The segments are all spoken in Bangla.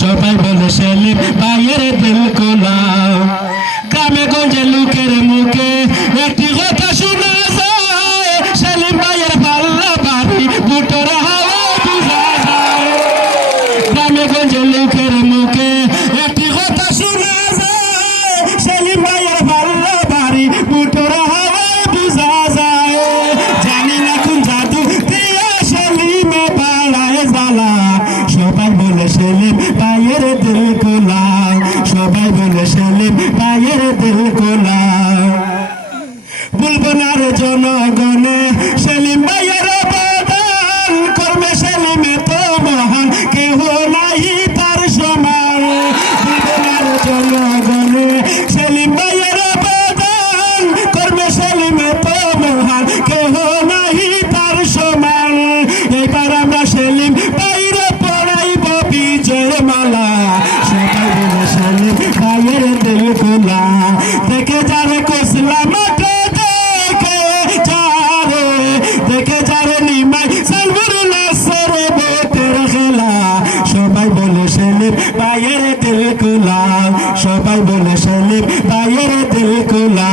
সবাই বলে সেলিম ভাইয়ের দিল খোলা। গ্রামে গঞ্জে লোকের মুখে একটি কথা শোনা যায়, সেলিম ভাইয়ের পাল্লা ভারী বুটের হাওয়া বুঝা যায়। গ্রামে গঞ্জে লোকের মুখে একটি কথা শোনা যায়, সেলিম ভাইয়ের পাল্লা ভারী বুটের হাওয়া বুঝা যায়। জানি না কোন জাদু দিয়া সেলিমে পালায় জ্বালা, সবাই বলে সেলিম ভাইয়ের দিল খোলা। সবাই বলে সেলিম ভাইয়ের দিল খোলা। বলবো না রে জনগণে সেলিম ভাইয়ের অবদান, করবে সেলিমে তো মহান কেহ নাই তার সমান। বলবো না রে জনগণে সেলিম ভাইয়ের অবদান, করবে সেলিমে তো মহান কেহ নাই তার সমান। এবার আমরা সেলিম ভাইরে পড়াইব বিজয়ের মালা, সবাই বলে সেলিম ভাইয়ের দিল খোলা। দেখে যারে কোসলা মাঠে দেখে যারে নিমাই সালবুর নাসরে বোটের খেলা, সবাই বলে সেলিম ভাইয়ের দিল খোলা। সবাই বলে সেলিম ভাইয়ের দিল খোলা।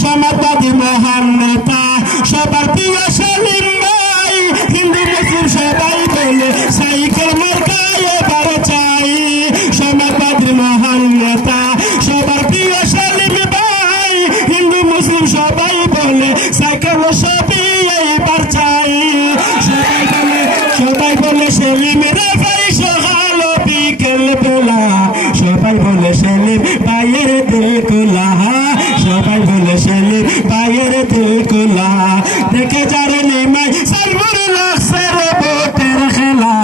সমাজবাদী মহান নেতা সবার প্রিয় সেলিম ভাই, হিন্দু মুসলিম সবাই বলে সাইকেল মার্কায় এবার চাই। সমাজবাদী মহান নেতা সবার প্রিয় সেলিম ভাই, হিন্দু মুসলিম সবাই বলে সাইকেল সবই এইবার চাই। সবাই বলে সেলিম রে ভাই সকাল বিকেল বেলা, সবাই বলে সেলিম ভাইয়ের দিল খোলা। সবাই বলে সেলিম ভাইয়ের দিল খোলা। দেখে যারে নিমাই সালবুর নাসরে বোটের খেলা,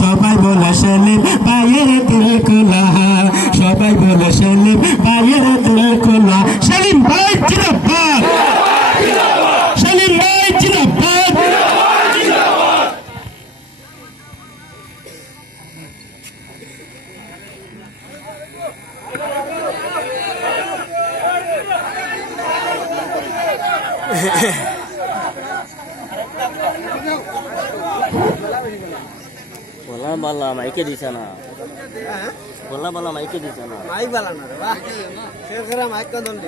সবাই বলে সেলিম ভাইয়ের দিল খোলা। সবাই বলে সেলিম ভাইয়ের দিল খোলা। সেলিম ভাই জিন্দাবাদ, সেলিম ভাই জিন্দাবাদ। বলা বালা মাইকে দিছে না, বলা বালা মাইকে দিছে না, মাইক বালা না রে বাহ, শের মাইক কদন দি।